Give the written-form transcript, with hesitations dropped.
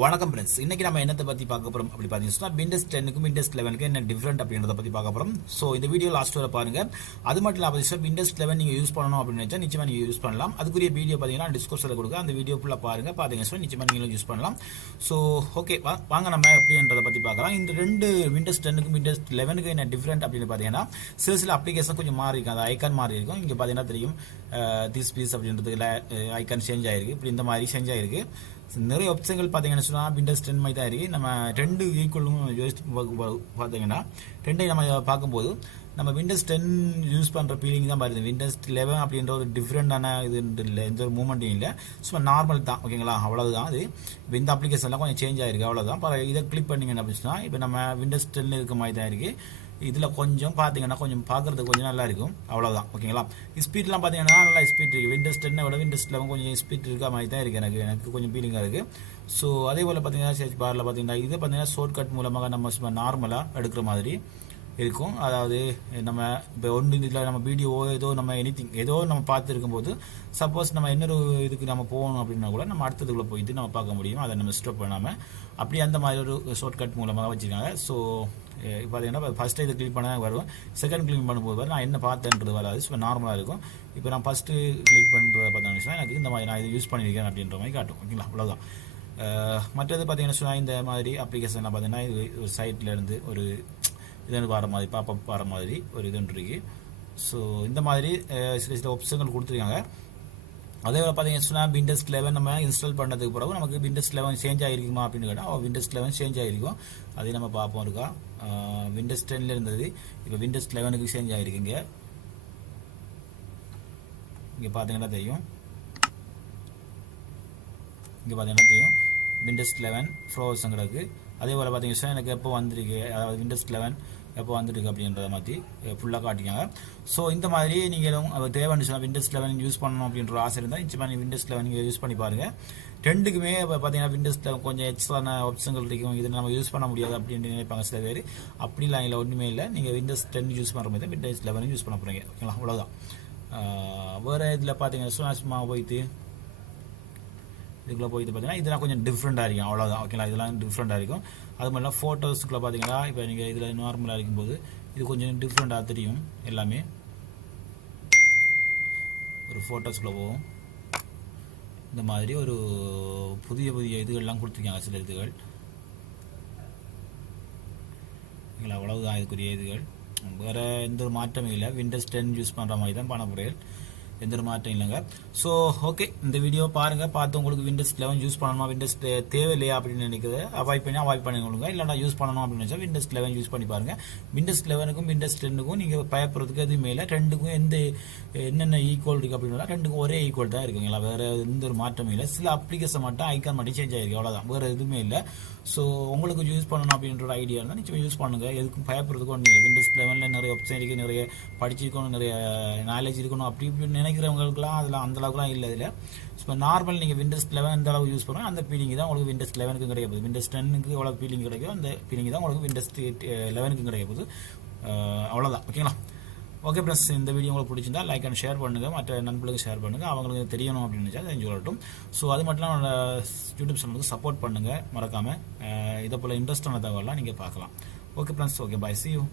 வணக்கம் ஃப்ரெண்ட்ஸ், இன்னைக்கு நம்ம என்னத்தை பத்தி பார்க்க போறோம் அப்படி பார்த்தீங்கன்னா விண்டோஸ் 10க்கும் விண்டோஸ் 11க்கும் என்ன டிஃபரெண்ட் அப்படின்றத பத்தி பார்க்க போறோம். ஸோ இந்த வீடியோ லாஸ்ட் வரை பாருங்க. அது மட்டும் இல்லாமல் விண்டோஸ் 11 நீங்க யூஸ் பண்ணணும் அப்படின்னு நினைச்சா நிச்சயமா நீங்க யூஸ் பண்ணலாம். அதுக்குரிய வீடியோ பார்த்தீங்கன்னா டிஸ்கிரிப்ஷனில் கொடுக்க அந்த வீடியோ ஃபுல்லாக பாருங்க. பார்த்தீங்கன்னா நிச்சயமா நீங்களும் யூஸ் பண்ணலாம். ஸோ ஓகே, வாங்க நம்ம எப்படின்றத பத்தி பார்க்கலாம். இந்த ரெண்டு விண்டோஸ் 10க்கும் விண்டோஸ் 11க்கும் என்ன டிஃபரெண்ட் அப்படின்னு பார்த்தீங்கன்னா சில அப்ளிகேஷன் கொஞ்சம் மாறி இருக்கும். அது ஐக்கான் மாறி இருக்கும். இங்கே பார்த்தீங்கன்னா தெரியும் திஸ் பீஸ் அப்படின்றதுல ஐக்கான் சேஞ்ச் ஆயிருக்கு. இப்படி இந்த மாதிரி சேஞ்ச் ஆயிருக்கு. நிறைய ஆப்ஷன்கள் பார்த்தீங்கன்னா சொன்னால் விண்டோஸ் 10 மாதிரி தான் இருக்குது. நம்ம ரெண்டு ஈக்குவலும் யோசித்து பார்த்தீங்கன்னா ரெண்டையும் நம்ம பார்க்கும்போது நம்ம விண்டோஸ் 10 யூஸ் பண்ணுற ஃபீலிங் தான் வருது. விண்டோஸ் 11 அப்படின்ற ஒரு டிஃப்ரெண்டான இது இல்லை, எந்த ஒரு மூமெண்ட்டும் இல்லை. சும்மா நார்மல் தான், ஓகேங்களா? அவ்வளோதான். அது இப்போ இந்த அப்ளிகேஷன்லாம் கொஞ்சம் சேஞ்ச் ஆயிருக்கு, அவ்வளோதான். இப்போ இதை கிளிக் பண்ணிங்கன்னு அப்படின்னா இப்போ நம்ம விண்டோஸ் 10 இருக்க மாதிரி தான் இருக்குது. இதில் கொஞ்சம் பார்த்தீங்கன்னா கொஞ்சம் பார்க்குறதுக்கு கொஞ்சம் நல்லா இருக்கும், அவ்வளோதான், ஓகேங்களா? ஸ்பீட்லாம் பார்த்தீங்கன்னா நல்லா ஸ்பீட் இருக்குது. விண்டோஸ் 10 விட விண்டோஸ் 11 கொஞ்சம் ஸ்பீட் இருக்க மாதிரி தான் இருக்குது. எனக்கு கொஞ்சம் ஃபீலிங்காக இருக்குது. ஸோ அதே போல் பார்த்தீங்கன்னா சர்ச் பாரில் பார்த்தீங்கன்னா இதை பார்த்தீங்கன்னா ஷார்ட்கட் மூலமாக நம்ம நார்மலாக எடுக்கிற மாதிரி இருக்கும். அதாவது நம்ம இப்போ ஒன்று இதில் நம்ம வீடியோ ஏதோ நம்ம ஏதோ நம்ம பார்த்து இருக்கும்போது சப்போஸ் நம்ம இன்னொரு இதுக்கு நம்ம போகணும் அப்படின்னா கூட நம்ம அடுத்ததுக்குள்ளே போயிட்டு நம்ம பார்க்க முடியும். அதை நம்ம ஸ்டாப் பண்ணாமல் அப்படி அந்த மாதிரி ஒரு ஷார்ட்கட் மூலமாக வச்சுருக்காங்க. ஸோ பார்த்தீங்கன்னா ஃபஸ்ட்டு இது கிளிக் பண்ண வரும், செகண்ட் கிளிக் பண்ணும்போது நான் என்ன பார்த்தேன்றது வராது. ஸோ நார்மலாக இருக்கும். இப்போ நான் ஃபஸ்ட்டு கிளிக் பண்ணுறத பார்த்தோம்னா எனக்கு இந்த மாதிரி நான் இதை யூஸ் பண்ணியிருக்கேன் அப்படின்ற மாதிரி காட்டும், ஓகேங்களா? அவ்வளோதான். மற்றது பார்த்தீங்கன்னா சொன்னால் இந்த மாதிரி அப்ளிகேஷன்லாம் பார்த்தீங்கன்னா இது ஒரு சைட்லேருந்து ஒரு இது வர மாதிரி பாப்பப் வர மாதிரி ஒரு இது இருக்கு. ஸோ இந்த மாதிரி சில ஆப்ஷன்கள் கொடுத்துருக்காங்க. அதே போல் பார்த்தீங்கன்னா சொன்னால் விண்டோஸ் 11 நம்ம இன்ஸ்டால் பண்ணதுக்கு பிறகு நமக்கு விண்டோஸ் 11 சேஞ்ச் ஆகிருக்குமா அப்படின்னு கேட்டால் விண்டோஸ் 11 சேஞ்ச் ஆகிருக்கும். அதையும் நம்ம பார்ப்போம். இருக்கா விண்டோஸ் 10 இருந்தது, இப்போ விண்டோஸ் 11க்கு சேஞ்ச் ஆகிருக்குங்க. இங்கே பார்த்தீங்கன்னா தெரியும், விண்டோஸ் 11 ஃப்ரோசன் கிடக்கு. அதே போல் பார்த்தீங்கன்னா எனக்கு எப்போ வந்திருக்கு, அதாவது விண்டோஸ் 11 எப்போ வந்துருக்கு அப்படின்றத மாற்றி ஃபுல்லாக காட்டிக்காங்க. ஸோ இந்த மாதிரி நீங்களும் தேவைன்னு சொன்னால் விண்டோஸ் 11 யூஸ் பண்ணணும் அப்படின்ற ஆசை இருந்தால் நிச்சயமாக நீங்கள் விண்டோஸ் 11 நீங்கள் யூஸ் பண்ணி பாருங்கள். ரெண்டுக்குமே இப்போ பார்த்தீங்கன்னா விண்டோஸ் 11 கொஞ்சம் எக்ஸ்ட்ரான ஆப்ஷன்கள் இருக்கும், இதை நம்ம யூஸ் பண்ண முடியாது அப்படின்னு நினைப்பாங்க சில பேர். அப்படிலாம் இல்லை, ஒன்றுமே இல்லை. நீங்கள் விண்டோஸ் 10 யூஸ் பண்ணுற மாதிரி தான் விண்டோஸ் 11 யூஸ் பண்ண போகிறீங்க, ஓகேங்களா? அவ்வளோதான். வேறு இதில் பார்த்தீங்கன்னா சும்மா போயிட்டு இதுக்குள்ளே போயிட்டு பார்த்தீங்கன்னா இதெல்லாம் கொஞ்சம் டிஃப்ரெண்ட்டாக இருக்கும், அவ்வளோதான், ஓகேங்களா? இதெல்லாம் டிஃப்ரெண்ட்டாக இருக்கும். அது மாதிரிலாம் ஃபோட்டோஸ்க்குள்ளே பார்த்தீங்கன்னா இப்போ நீங்கள் இதில் நார்மலாக இருக்கும்போது இது கொஞ்சம் டிஃப்ரெண்ட்டாக தெரியும். எல்லாமே ஒரு ஃபோட்டோஸ்க்குள்ளே போகும். இந்த மாதிரி ஒரு புதிய இதுகள்லாம் கொடுத்துருக்காங்க, சில இதுகள், ஓகேங்களா? அவ்வளவுதான் இதுக்குரிய இதுகள். வேறு எந்த ஒரு மாற்றமும் இல்லை. விண்டோஸ் 10 யூஸ் பண்ணுற மாதிரி தான் பண்ண போகிறேன், எந்த ஒரு மாற்றம் இல்லைங்க. ஸோ ஓகே, இந்த வீடியோ பாருங்கள். பார்த்து உங்களுக்கு விண்டோஸ் 11 யூஸ் பண்ணணுமா, விண்டோஸ் தேவையில்லையா அப்படின்னு நினைக்கிறது அவாய்ட் பண்ணிக்கொள்ளுங்க. இல்லைனா யூஸ் பண்ணணும் அப்படின்னு நினச்சா விண்டோஸ் 11 யூஸ் பண்ணி பாருங்கள். விண்டோஸ் 11க்கும் விண்டோஸ் 10க்கும் நீங்கள் பயப்படுறதுக்கு எதுவுமே இல்லை. ரெண்டுக்கும் என்னென்ன ஈக்குவல் இருக்குது அப்படின்னா ரெண்டுக்கும் ஒரே ஈக்குவல் தான் இருக்குங்களா? வேறு எந்த ஒரு மாற்றமும் இல்லை. சில அப்ளிகேஷன் மட்டும் ஐக்கான் மட்டும் சேஞ்ச் ஆகிருக்கு, அவ்வளோதான், வேறு எதுவுமே இல்லை. ஸோ உங்களுக்கு யூஸ் பண்ணணும் அப்படின்ற ஒரு ஐடியா இருந்தால் நிச்சயம் யூஸ் பண்ணுங்கள். எதுக்கும் பயப்படுறதுக்கு ஒன்றும் இல்லை. விண்டோஸ் 11 நிறைய ஆப்ஷன் இருக்குது, நிறைய படிச்சிருக்கணும், நிறைய நாலேஜ் இருக்கணும் அப்படி இப்படின்னு நினைக்கிறவங்களுக்குலாம் அதெல்லாம் அந்தளவுக்குலாம் இல்லை. இதில் இப்போ நார்மல் நீங்கள் விண்டோஸ் 11 எந்த அளவுக்கு யூஸ் பண்ணுவோம் அந்த ஃபீலிங் தான் உங்களுக்கு விண்டோஸ் 11க்கு கிடைக்க போகுது. விண்டோஸ் 10க்கு எவ்வளோ ஃபீலிங் கிடைக்கும் அந்த ஃபீலிங் தான் உங்களுக்கு விண்டோஸ் 11க்கு கிடைக்க போகுது, அவ்வளோதான், ஓகேங்களா? ஓகே ஃப்ரெண்ட்ஸ், இந்த வீடியோ உங்களுக்கு பிடிச்சிருந்தா லைக் அண்ட் ஷேர் பண்ணுங்கள், மற்ற நண்பர்களுக்கு ஷேர் பண்ணுங்கள், அவங்களுக்கு தெரியணும் அப்படின்னு நினச்சா தெரிஞ்சு வரட்டும். ஸோ அது மட்டும் இல்லாமல் யூடியூப் சேனலுக்கு சப்போர்ட் பண்ணுங்கள் மறக்காமல். இதை போல் இன்ட்ரெஸ்டான தகவலாம் நீங்கள் பார்க்கலாம். Okay friends, okay, bye, see you.